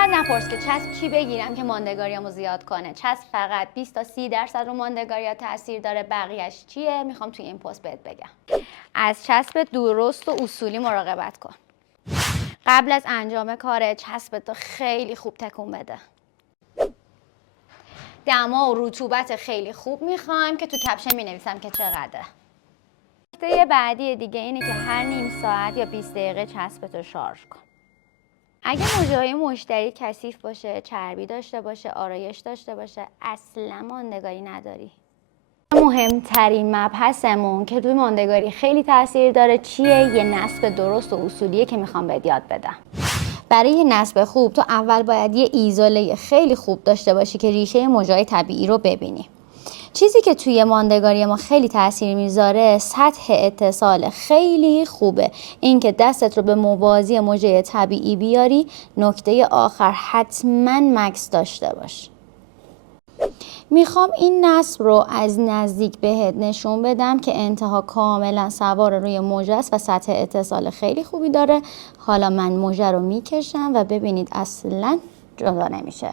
انقدر نپرس که چسب چی بگیرم که ماندگاریمو زیاد کنه. چسب فقط 20 تا 30% رو ماندگاری تاثیر داره، بقیهش چیه میخوام توی این پست بهت بگم. از چسب درست و اصولی مراقبت کن. قبل از انجام کار چسبتو خیلی خوب تکون بده. دما و رطوبت خیلی خوب میخوایم که تو کپشن مینویسم که چقدره. نکته بعدی دیگه اینه که هر نیم ساعت یا 20 دقیقه چسبتو شارژ کن. اگه مژه‌های مشتری کثیف باشه، چربی داشته باشه، آرایش داشته باشه، اصلا ماندگاری نداری. مهمترین مبحثمون که توی ماندگاری خیلی تاثیر داره چیه؟ یه نصب درست و اصولیه که میخوام بهت یاد بدم. برای یه نصب خوب تو اول باید یه ایزوله خیلی خوب داشته باشی که ریشه مژه‌های طبیعی رو ببینی. چیزی که توی ماندگاری ما خیلی تاثیر میذاره سطح اتصال خیلی خوبه. اینکه دستت رو به موازی مژه طبیعی بیاری. نکته آخر حتما مکس داشته باش. میخوام این نصب رو از نزدیک بهت نشون بدم که انتها کاملا سوار روی مژه است و سطح اتصال خیلی خوبی داره. حالا من مژه رو میکشم و ببینید اصلا جدا نمیشه.